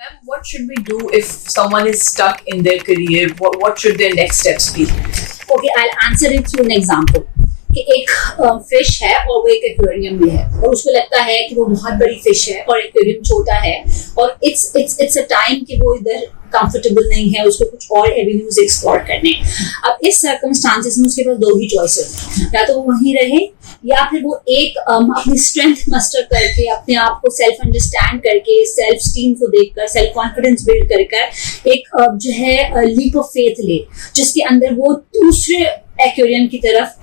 Ma'am, what should we do if someone is stuck in their career? What should their next steps be? Okay, I'll answer it through an example. कि एक fish है और वो एक aquarium में है और उसको लगता है कि वो बहुत बड़ी फिश है और एक्वेरियम छोटा है और इट्स अ टाइम कि वो इधर कंफर्टेबल नहीं है, उसको कुछ और एवेन्यूज एक्सप्लोर करने। अब इस सर्कमस्टांसेस में उसके पास दो ही चॉइसेस हैं, या तो वो वहीं रहे या फिर वो एक अपनी स्ट्रेंथ मस्टर करके, अपने आप को सेल्फ अंडरस्टैंड करके, सेल्फ स्टीम को देखकर, सेल्फ कॉन्फिडेंस बिल्ड कर एक जो है लीप ऑफ फेथ ले, जिसके अंदर वो दूसरे एक्वेरियम की तरफ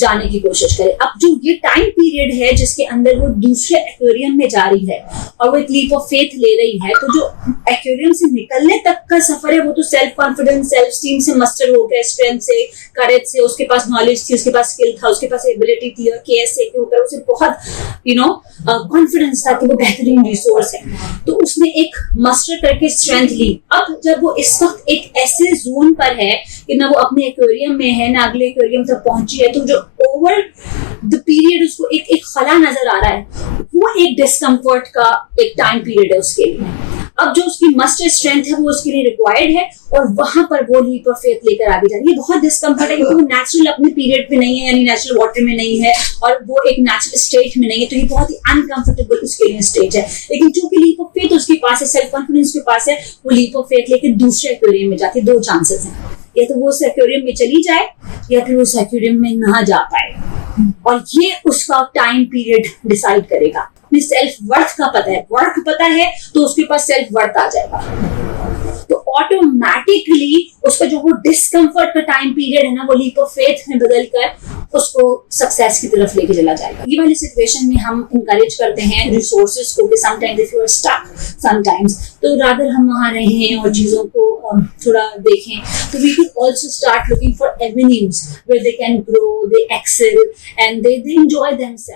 जाने की कोशिश करे। अब जो ये टाइम पीरियड है जिसके अंदर वो दूसरे एक्वेरियम में जा रही है और वो एक लीप ऑफ फेथ ले रही है, तो जो एक्वेरियम से निकलने तक का सफर है वो तो सेल्फ कॉन्फिडेंस, सेल्फ स्टीम से मस्टर हो गया, स्ट्रेंथ से, करेज से, उसके पास नॉलेज थी, उसके पास स्किल था, उसके पास एबिलिटी थी और केएसए के ऊपर उसे बहुत कॉन्फिडेंस था कि वो बेहतरीन रिसोर्स है, तो उसने एक मस्टर करके स्ट्रेंथ ली। अब जब वो इस वक्त एक ऐसे जोन पर है कि ना वो अपने एक्वेरियम में है ना अगले एक्वेरियम तक पहुंची है, तो जो ओवर द पीरियड उसको एक खला नजर आ रहा है, वो एक डिस्कम्फर्ट का एक टाइम पीरियड है उसके लिए। अब जो उसकी मस्टर स्ट्रेंथ है वो उसके लिए रिक्वायर्ड है और वहां पर वो लीप ऑफ फेथ लेकर आगे जा रही है। बहुत डिस्कम्फर्ट है क्योंकि वो नेचुरल अपने पीरियड पे नहीं है, यानी नेचुरल वाटर में नहीं है और वो एक नेचुरल स्टेट में नहीं है, तो ये बहुत ही अनकंफर्टेबल उसके लिए स्टेज है। लेकिन चूंकि लीप ऑफ फेथ उसके पास है, सेल्फ कॉन्फिडेंस उसके पास है, वो लीप ऑफ फेथ लेकर दूसरे एक्वेरियम में जाती है। दो चांसेस हैं, या तो वो उस एक्वेरियम में चली जाए या फिर उस एक्वेरियम में ना जा पाए, और ये उसका टाइम पीरियड डिसाइड करेगा। अपनी सेल्फ वर्थ का पता है, वर्थ पता है तो उसके पास सेल्फ वर्थ आ जाएगा, तो ऑटोमेटिकली उसका जो वो डिस्कम्फर्ट का टाइम पीरियड है ना, वो लीप ऑफ फेथ में बदल कर उसको सक्सेस की तरफ लेके चला जाएगा। ये वाली सिचुएशन में हम इंकरेज करते हैं रिसोर्सेज को कि sometimes if you are stuck sometimes, तो रादर हम वहां रहें और चीजों को थोड़ा देखें। तो we can also start looking for avenues where they can grow, they excel and they enjoy themselves.